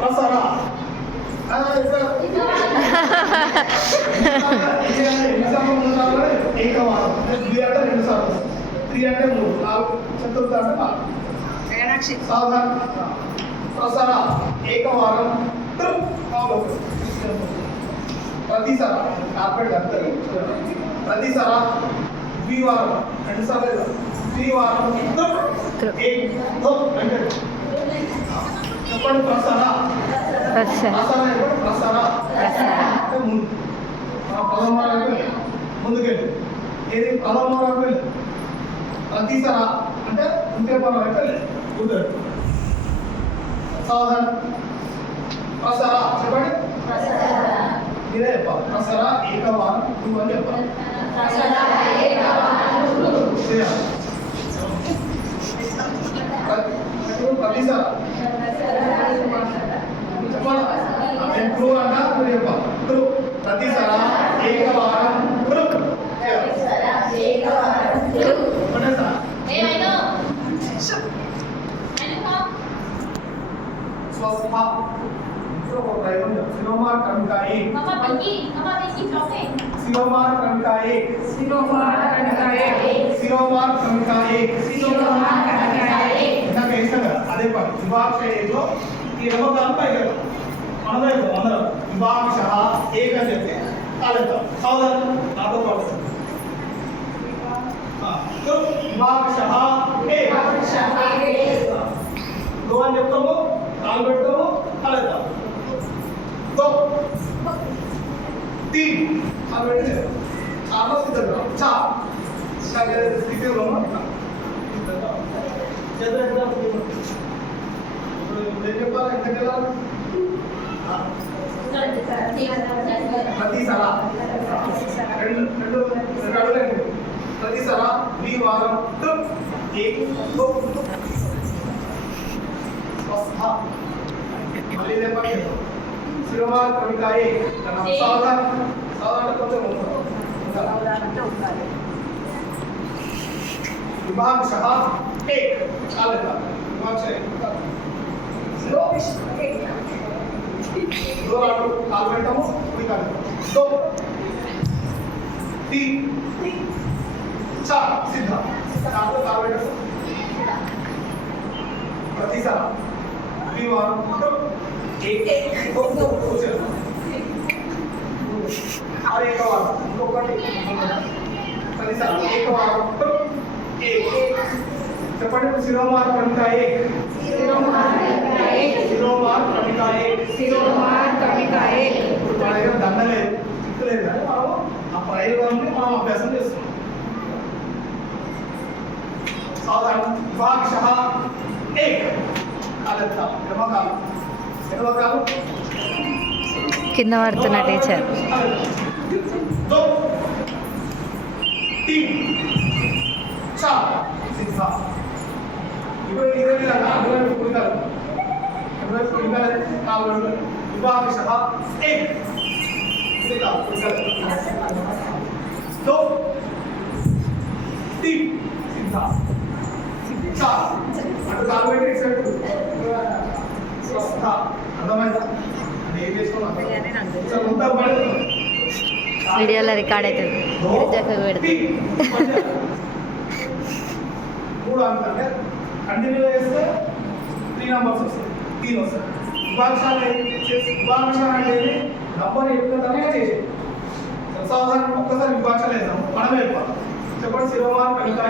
ప్రసరా ఎన్నిసార్లు ముందు రావాలి ఏకవారం ద్వి అంటే 2 సార్లు 3 అంటే 3 4 చతుర్థ అంటే 4 సాధారణ ప్రసర ఏకవారం ప్రతిసర కార్పెట్ కడతారు ప్రతిసర ద్వివారం 2 సార్లు ద్వివారం అంటే చెప్పండి ప్రసర ప్రసర అంటే ముందు పదమారాలు ముందుకెళ్ళి ఏది పదమారాలు వెళ్ళి ప్రతిసర అంటే ఇంకేపరం అంటే ముందు సాధారణ ప్రసర చెప్పండి ఇదే చెప్పాలి ప్రసర ఏకవారం 2 అని చెప్పాలి ప్రతిసర ట్రూ అంట మీరు చెప్పాలి ట్రూ ప్రతిసర ఏకవారం ట్రూ స్వస్థ सिनोमार क्रमिका 1 सिनोमार क्रमिका 1 सिनोमार क्रमिका 1 ఇందాక వేసాం కదా అదే పని విభాక్ష ఏలో ఈ నమ్మకాలు పైకి అందరం విభాక్ష ఏక్ అని చెప్పి కాలేద్దాం సాధారణ నాతో పాటు విభాక్ష ఏక్ దో అని చెప్తాము కాలు పెడతాము కాలేద్దాం दो तीन चार बैठे चार बस इधर चार चार स्थिति लो ना इधर इधर लेके पर इधर चला प्रति साला రెండు ప్రతి సాలా ఈ వారం एक दो స్వస్థ మళ్ళీ లేపండి सिनोमार क्रमिका 1 साधारण కొంచెం विभागश 1 चालेगा विभागश 1 दो आटो काल పెట్టాము కుడి కాలు 2 3 4 सीधा आटो काल పెట్టాము ప్రతిసారి వివారం एक दो और एक बार दो कट सही सर एक बार एक चपटे सिरोमार क्रमिका 1 सिरोमार क्रमिका 1 ఇప్పుడు దండలే చిక్కలేదు కానీ మనం ఆ ప్రయోగాన్ని మనం అభ్యాసం చేస్తున్నాం సాధారణ విభాగశ 1 కాలత క్రమకాలం కింద పడుతున్న టీచర్ వీడియోలో రికార్డ్ అవుతుంది మూడు అంటే కంటిన్యూ చేస్తే 3 నంబర్స్ వస్తాయి 3 వస్తాయి విభాగశాల అంటే నంబర్ ఎక్కువ చేసేది సాధారణ ఒక్కసారి విభాగశాల వేద్దాం మనమే చెప్పండి సిరోమార్ क्रमिका 1